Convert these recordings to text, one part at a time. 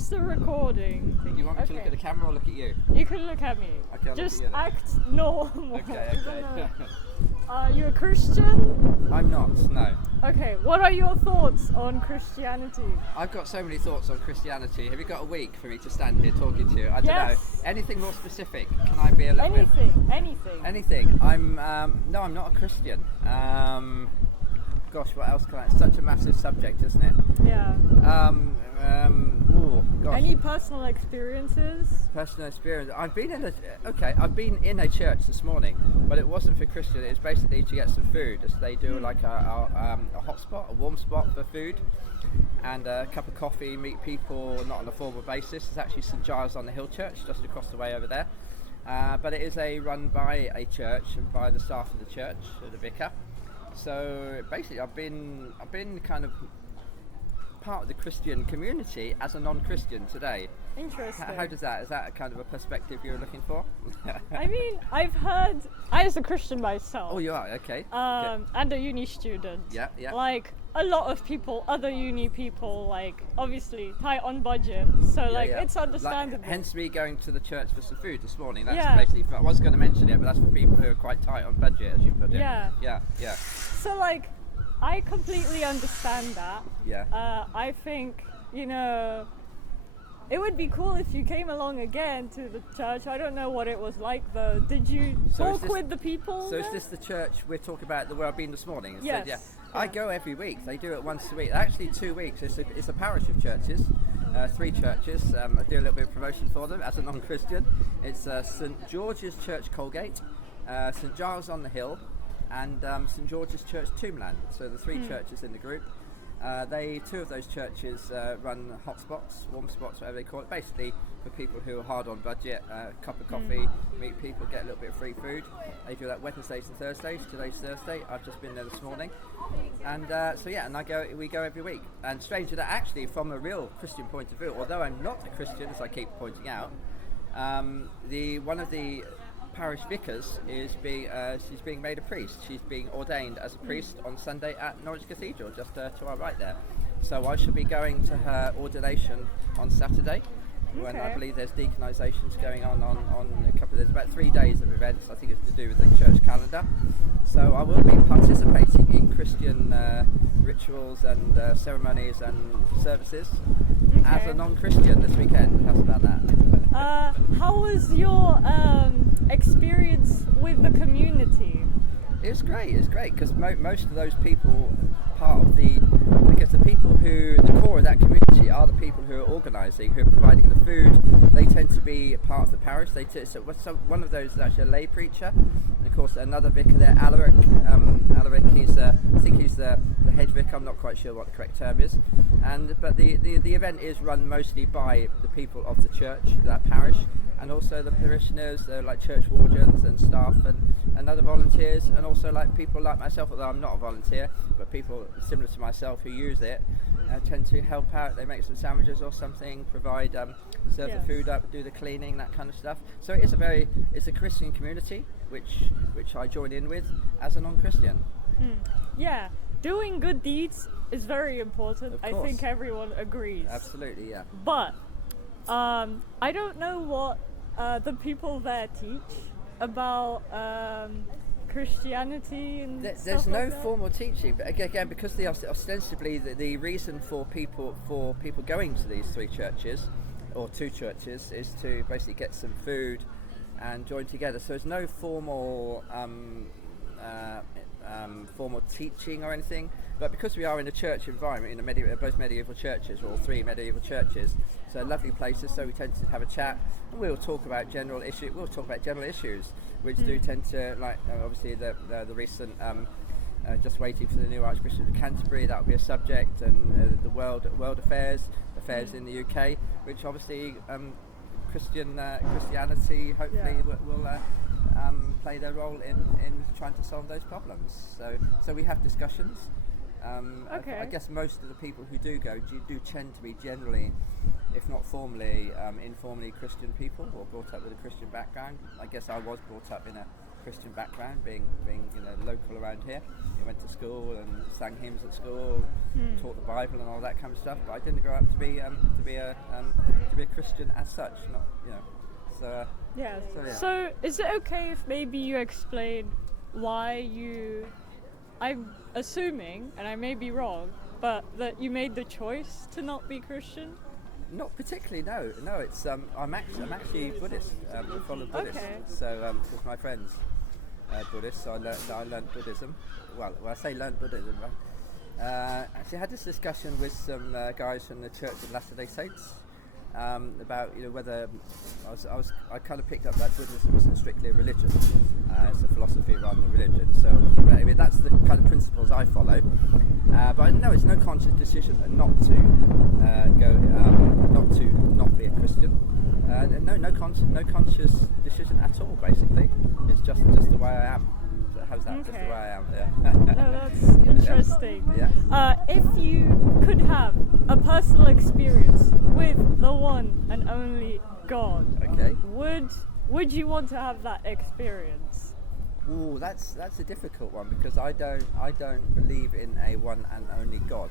just a recording thing. Do you want me to look at the camera or look at you? You can look at me. Okay, I'll just look at you act normal. Okay. Are you a Christian? I'm not, no. Okay, what are your thoughts on Christianity? I've got so many thoughts on Christianity. Have you got a week for me to stand here talking to you? I don't know. Anything more specific? Can I be a little bit? Anything. I'm not a Christian. Gosh, what else can I? It's such a massive subject, isn't it? Yeah. Gosh. Any personal experiences? Personal experience. I've been in a church this morning, but it wasn't for Christian. It was basically to get some food. So they do like a hot spot, a warm spot for food, and a cup of coffee. Meet people not on a formal basis. It's actually St Giles on the Hill Church, just across the way over there. But it is run by a church and by the staff of the church, the vicar. So basically, I've been kind of part of the Christian community as a non-Christian today. Interesting. How does that? Is that a kind of a perspective you're looking for? I mean, I've heard. I was a Christian myself. Oh, you are? Okay. And a uni student. Yeah. Like a lot of people, other uni people, like obviously tight on budget. So it's understandable. Hence me going to the church for some food this morning. That's basically. I was going to mention it, but that's for people who are quite tight on budget, as you put it. Yeah. So I completely understand that. Yeah. I think, it would be cool if you came along again to the church. I don't know what it was like though. Did you talk with the people? So is this the church we're talking about where I've been this morning? Yes. Yeah. I go every week. They do it once a week. Actually 2 weeks. It's a parish of churches. 3 churches. I do a little bit of promotion for them as a non-Christian. It's St George's Church Colgate, St Giles on the Hill, and St George's Church Tombland. So the 3 churches in the group. 2 of those churches run hot spots, warm spots, whatever they call it, basically for people who are hard on budget. A cup of coffee, meet people, get a little bit of free food. They do that Wednesdays and Thursdays. Today's Thursday. I've just been there this morning, and we go every week. And strange that actually, from a real Christian point of view, although I'm not a Christian, as I keep pointing out, one of the parish vicars she's being made a priest. She's being ordained as a priest on Sunday at Norwich Cathedral, just to our right there. So I shall be going to her ordination on Saturday, when I believe there's deaconisations going on a couple of. There's about 3 days of events. I think it's to do with the church calendar. So I will be participating in Christian rituals and ceremonies and services as a non-Christian this weekend. How's about that? How was your experience with the community? It's great because most of those people, the core of that community are the people who are organising, who are providing the food. They tend to be part of the parish. One of those is actually a lay preacher, and of course another vicar there, Alaric. Alaric, I think he's the head vicar. I'm not quite sure what the correct term is. But the event is run mostly by the people of the church, that parish, and also the parishioners, like church wardens and staff and other volunteers, and also like people like myself, although I'm not a volunteer, but people similar to myself who use it tend to help out. They make some sandwiches or something, provide serve the food up, do the cleaning, that kind of stuff. So it's a Christian community which I join in with as a non-Christian. Yeah, doing good deeds is very important. I think everyone agrees. Absolutely, yeah. But I don't know what the people there teach about Christianity and there's no formal teaching, but again, because ostensibly the reason for people going to these 3 churches or 2 churches is to basically get some food and join together. So there's no formal teaching or anything. But because we are in a church environment, both medieval churches, or all 3 medieval churches, so lovely places. So we tend to have a chat, and we'll talk about general issues. Which do tend to, like obviously the recent just waiting for the new Archbishop of Canterbury. That will be a subject, and the world affairs in the UK, which obviously Christianity hopefully will play their role in trying to solve those problems. So we have discussions. I guess most of the people who do go do tend to be generally, if not formally, informally Christian people, or brought up with a Christian background. I guess I was brought up in Christian background, being local around here. I went to school and sang hymns at school, taught the Bible and all that kind of stuff. But I didn't grow up to be a Christian as such. Not So Yeah. So, yeah. So is it okay if maybe you explain why you? I'm assuming, and I may be wrong, but that you made the choice to not be Christian. Not particularly. No. It's I'm actually Buddhist. I follow Buddhist. Okay. So because my friends Buddhist, so I learned Buddhism. Well, I say learned Buddhism. Actually, I had this discussion with some guys from the Church of Latter-day Saints about whether I kind of picked up that Buddhism isn't strictly a religion. It's a philosophy rather than a religion. So I mean, that's the kind of principles I follow. But no, it's no conscious decision not to not be a Christian. No conscious decision at all. Basically, it's just the way I am. So how's that? Just the way I am. Yeah. No, that's interesting. Yeah. If you could have a personal experience with the one and only God, Okay. would you want to have that experience? Ooh, that's a difficult one because I don't believe in a one and only God.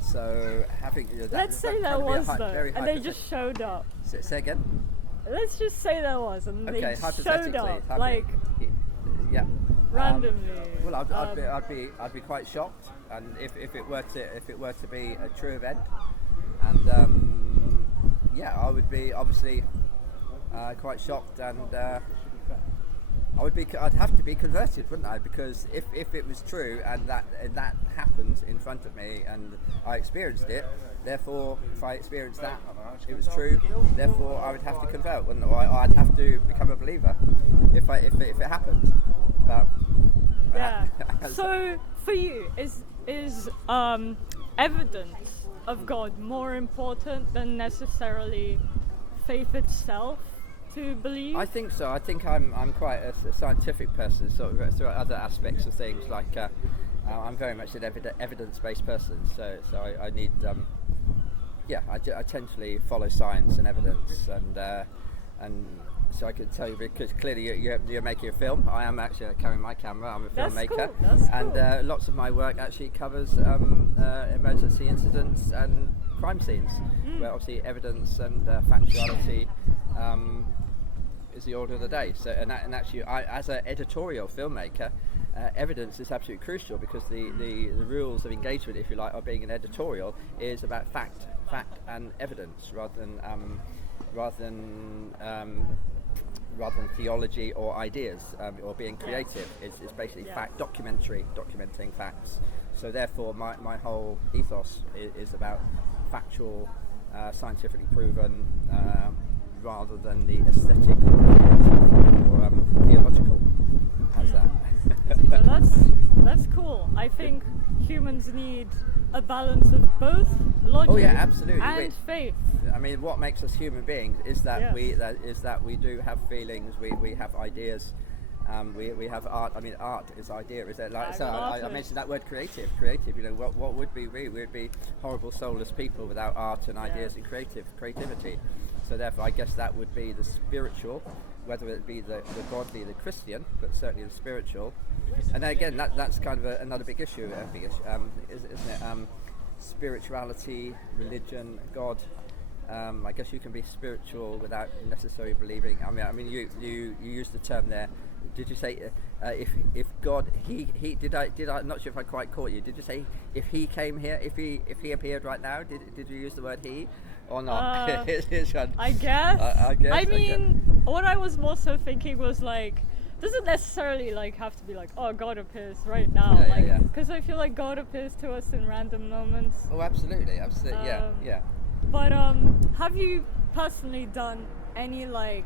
So having Let's say there was though, and they just showed up. Say again. Let's just say there was, and they Okay, just showed up, like yeah. randomly. Well, I'd be quite shocked, and if it were to be a true event, and I would be obviously quite shocked, and I'd have to be converted, wouldn't I? Because if it was true and that happened in front of me and I experienced it, therefore if I experienced that, it was true, therefore I would have to convert, wouldn't I? Or I'd have to become a believer if it happened. But Yeah. So for you, is evidence of God more important than necessarily faith itself to believe? I think so. I think I'm quite a scientific person, sort of through other aspects of things. Like I'm very much an evidence-based person. So I need I tend to follow science and evidence, and so I can tell you, because clearly you're making a film. I am actually carrying my camera. I'm a filmmaker, cool. That's cool. And lots of my work actually covers emergency incidents and crime scenes, where obviously evidence and factuality is the order of the day. So and actually, as an editorial filmmaker, evidence is absolutely crucial, because the rules of engagement, if you like, of being an editorial is about fact and evidence rather than theology or ideas, or being creative. It's basically fact, documenting facts. So therefore my whole ethos is about factual, scientifically proven, rather than the aesthetic or theological. How's that? So that's cool. I think humans need a balance of both logic absolutely. and faith. I mean, what makes us human beings is that Yes. we do have feelings, we have ideas, we have art. I mean, art is idea, is it? Like, I'm so an I artist. mentioned that word creative. You know, what would we be? We'd be horrible, soulless people without art and ideas and creativity. So therefore, I guess that would be the spiritual, whether it be the godly, the Christian, but certainly the spiritual. And then again, that's kind of another big issue, isn't it? Spirituality, religion, God. I guess you can be spiritual without necessarily believing. I mean, you used the term there. Did you say if God he did I? I'm not sure if I quite caught you. Did you say if he came here, if he appeared right now? Did you use the word he or not? I guess. I mean, what I was more so thinking was like, doesn't necessarily like have to be like, oh, God appears right now, because I feel like God appears to us in random moments. Oh, absolutely, yeah. But have you personally done any like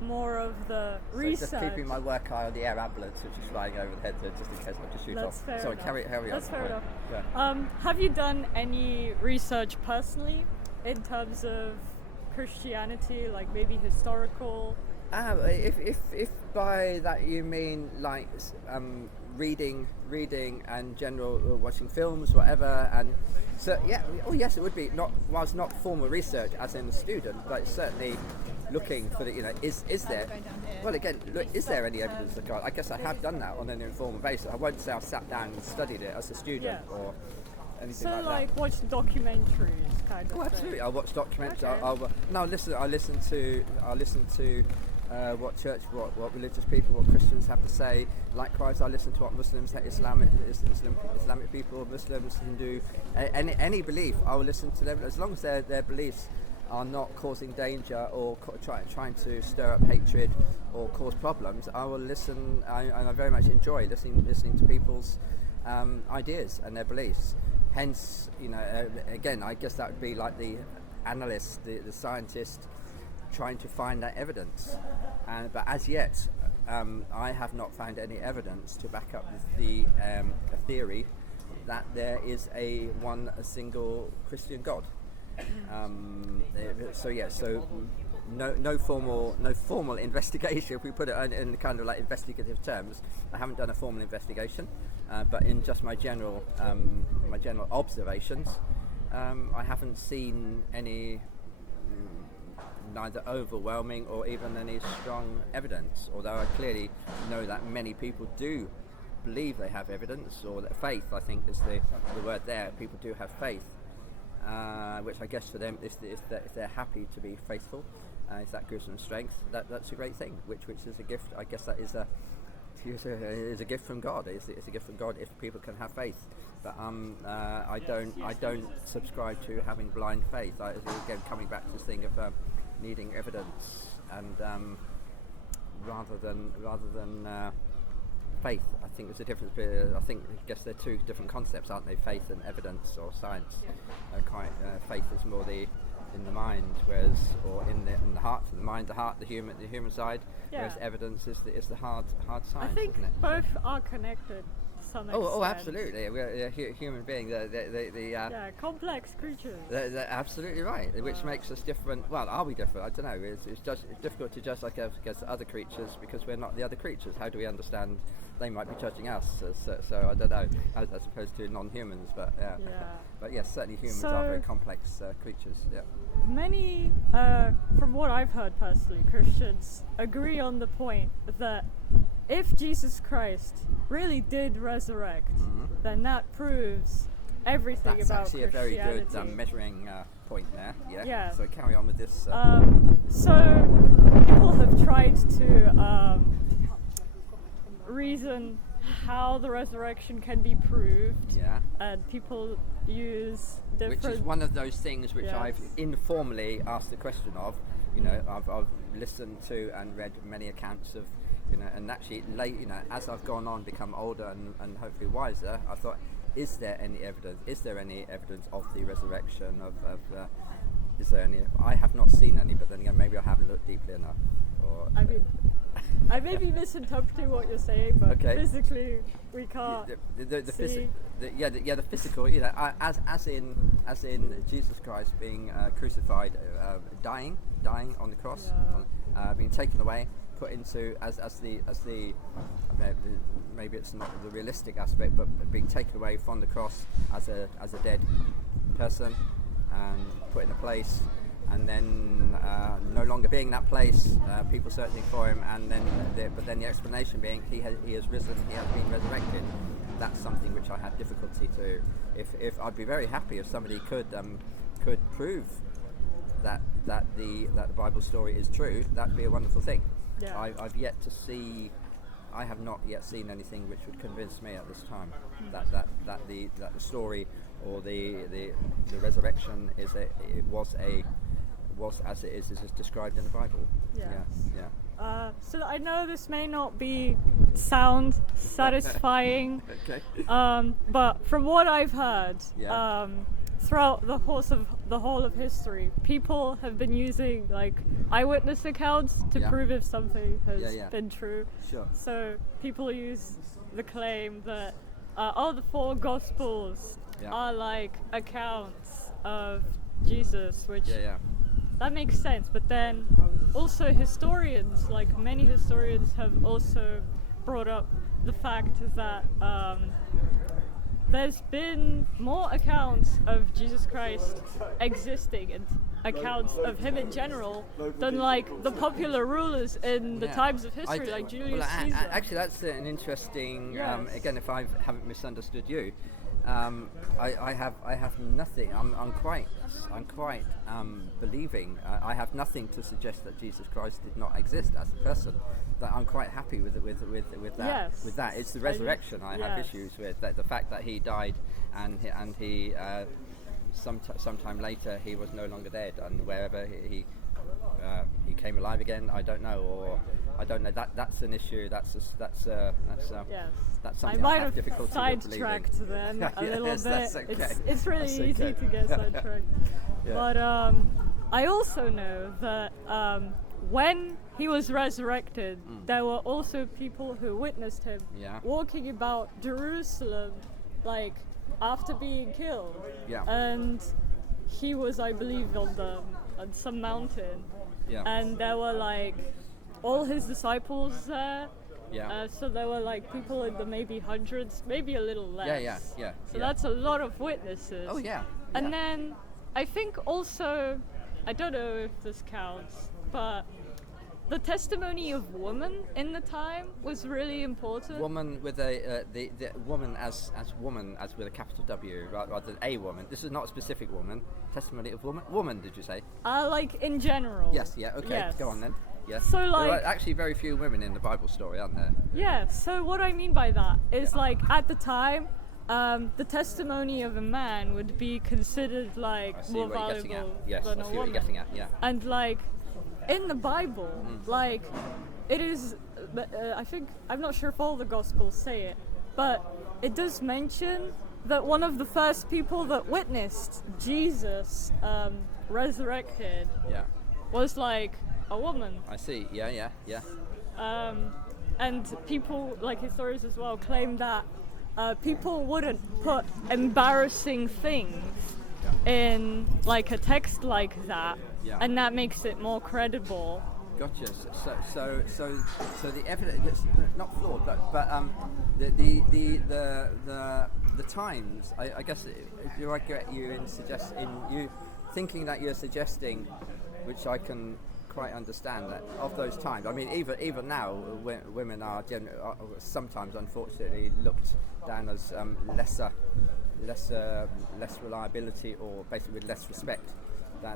more of the research? Just keeping my work eye on the air ambulance, which is flying overhead, just in case I have to shoot That's off. fair Sorry, enough. carry on. That's fair enough. Yeah. Have you done any research personally in terms of Christianity, like maybe historical? If by that you mean like reading and general watching films, whatever. And so yes, it would be not formal research as in a student, but certainly looking for the is there, well, again, look, is there any evidence of God? I guess I have done that on an informal basis. I won't say I've sat down and studied it as a student or anything like that. Watch documentaries kind of. Oh, absolutely. I'll watch documentaries. Okay. I listen to what religious people, what Christians have to say. Likewise, I listen to what Muslims, Islamic people, Muslims, Hindu, any belief. I will listen to them as long as their beliefs are not causing danger or trying to stir up hatred or cause problems. I will listen, and I very much enjoy listening to people's ideas and their beliefs. Hence, again, I guess that would be like the analyst, the scientist, trying to find that evidence. But as yet, I have not found any evidence to back up the theory that there is a single Christian God. So no formal investigation, if we put it in kind of like investigative terms. I haven't done a formal investigation, but in just my general observations, I haven't seen any neither overwhelming or even any strong evidence, although I clearly know that many people do believe they have evidence, or that faith, I think is the word there. People do have faith, which I guess for them, if they're happy to be faithful, if that gives them strength, that's a great thing, which is a gift. I guess that is a gift from God. It's a gift from God if people can have faith. But I don't subscribe to having blind faith. Again, coming back to this thing of needing evidence, and rather than faith. I think there's a difference. I guess they're two different concepts, aren't they? Faith and evidence or science. Faith is more in the mind, whereas in the heart, the mind, the human side. Yeah. Whereas evidence is the hard science. I think isn't it? both are connected. Oh, absolutely. We're human beings. Complex creatures. They're absolutely right. Which makes us different. Well, are we different? I don't know. It's difficult to judge against other creatures because we're not the other creatures. How do we understand? They might be judging us. So I don't know, as opposed to non-humans. But but yes, certainly humans are very complex creatures. Yeah. Many, from what I've heard personally, Christians agree on the point that if Jesus Christ really did resurrect, then that proves everything about Christianity. That's actually a very good measuring point there. Yeah. So carry on with this. So people have tried to reason how the resurrection can be proved. Yeah. And people use different... Which is one of those things which I've informally asked the question of. I've listened to and read many accounts of, and actually as I've gone on, become older and hopefully wiser, I thought, is there any evidence? Is there any evidence of the resurrection? Is there any? I have not seen any, but then again, maybe I haven't looked deeply enough. I may be misinterpreting what you're saying, but physically we can't see. The physical, as in Jesus Christ being crucified, dying on the cross, being taken away, put into as the maybe it's not the realistic aspect, but being taken away from the cross as a dead person and put in a place, and then no longer being that place, people searching for him, and then the explanation being he has risen, he has been resurrected. That's something which I have difficulty to. If I'd be very happy if somebody could prove that the Bible story is true, that'd be a wonderful thing. Yeah. I've yet to see. I have not yet seen anything which would convince me at this time that the story or the resurrection was as it is described in the Bible. Yeah. So I know this may not be sound satisfying, okay. But from what I've heard, throughout the whole of history, people have been using eyewitness accounts to prove if something has been true. Sure. So people use the claim that the four Gospels are like accounts of Jesus, which that makes sense. But then also historians, many historians, have also brought up the fact that there's been more accounts of Jesus Christ existing and accounts of him in general than like the popular rulers in the times of history, like Julius Caesar. Actually, that's an interesting. Again, if I haven't misunderstood you, I have nothing. I'm quite believing. I have nothing to suggest that Jesus Christ did not exist as a person. That I'm quite happy with that. Yes. With that, it's the resurrection I have issues with. That the fact that he died and he sometime later he was no longer dead, and wherever he came alive again, I don't know, or I don't know. That's an issue. That's something I I have difficulty sidetracked with then a little bit. That's okay. It's really easy to get sidetracked. But I also know that when he was resurrected, there were also people who witnessed him walking about Jerusalem, like after being killed. And he was, I believe, on some mountain. And there were like all his disciples there. So there were like people in the maybe hundreds, maybe a little less. So that's a lot of witnesses. Oh yeah. And then I think also, I don't know if this counts, but the testimony of women in the time was really important. Woman with the woman as woman as with a capital W rather than a woman. This is not a specific woman. Testimony of woman. Woman, did you say? Like in general. Yes. Yeah. Okay. Yes. Go on then. Yes. So like, there are actually very few women in the Bible story, aren't there? Yeah. So what I mean by that is like at the time, the testimony of a man would be considered like more valuable than a woman. I see what you're getting at. Yeah. And like in the Bible, like it is. I think I'm not sure if all the Gospels say it, but it does mention that one of the first people that witnessed Jesus resurrected was like a woman. I see. Yeah. And people, like historians as well, claim that people wouldn't put embarrassing things in like a text like that, and that makes it more credible. Gotcha. So the evidence is not flawed, but the times. I guess do I get you in you thinking that you're suggesting, which I can quite understand, that of those times. I mean, even now, women are sometimes, unfortunately, looked down as less reliability, or basically with less respect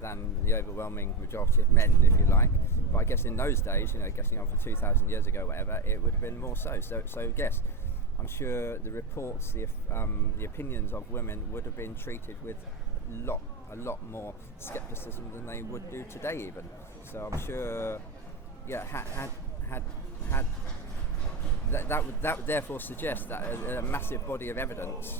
than the overwhelming majority of men, if you like. But I guess in those days, getting on for 2,000 years ago, whatever, it would have been more so. So yes, I'm sure the reports, the opinions of women would have been treated with a lot more skepticism than they would do today, even. So I'm sure, had that would therefore suggest that a massive body of evidence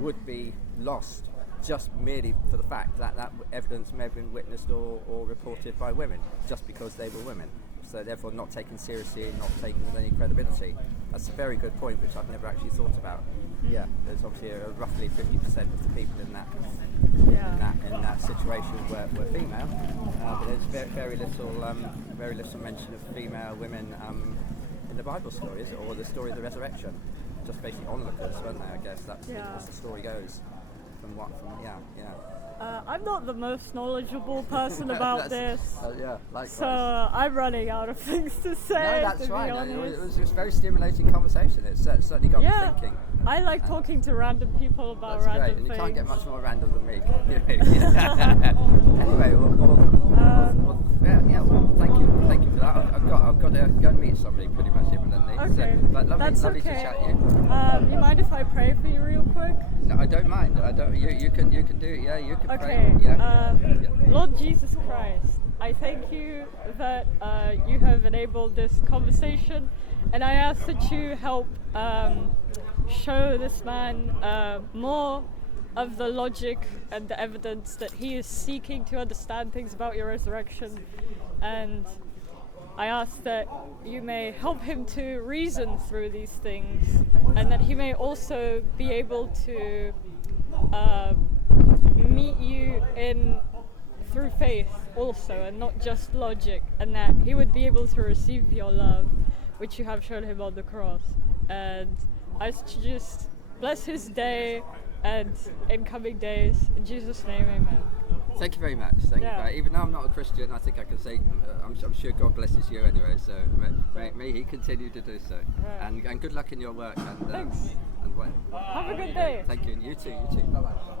would be lost just merely for the fact that evidence may have been witnessed or reported by women, just because they were women. So therefore not taken seriously, not taken with any credibility. That's a very good point, which I've never actually thought about. Yeah, there's obviously roughly 50% of the people in that situation were female, but there's very little mention of female women in the Bible stories or the story of the resurrection. Just basically onlookers, weren't they? I guess that's as the story goes. I'm not the most knowledgeable person about this. Likewise. So I'm running out of things to say. No, that's right. It was just a very stimulating conversation. It certainly got me thinking. I like talking to random people about random things. And you can't get much more random than me. Anyway, thank you for that. I've got to go and meet somebody pretty much imminently. Okay, but lovely to chat to you. You mind if I pray for you real quick? No, I don't mind. You can do it. Yeah, you can pray. Yeah. Lord Jesus Christ, I thank you that you have enabled this conversation, and I ask that you help show this man more of the logic and the evidence that he is seeking to understand things about your resurrection. And I ask that you may help him to reason through these things, and that he may also be able to meet you through faith also, and not just logic, and that he would be able to receive your love. which you have shown him on the cross. And I just bless his day and incoming days. In Jesus' name, amen. Thank you very much. Thank you. Even though I'm not a Christian, I think I can say I'm sure God blesses you anyway. So may He continue to do so. Right. And good luck in your work. And thanks. And have a good day. Thank you. You too. Bye bye.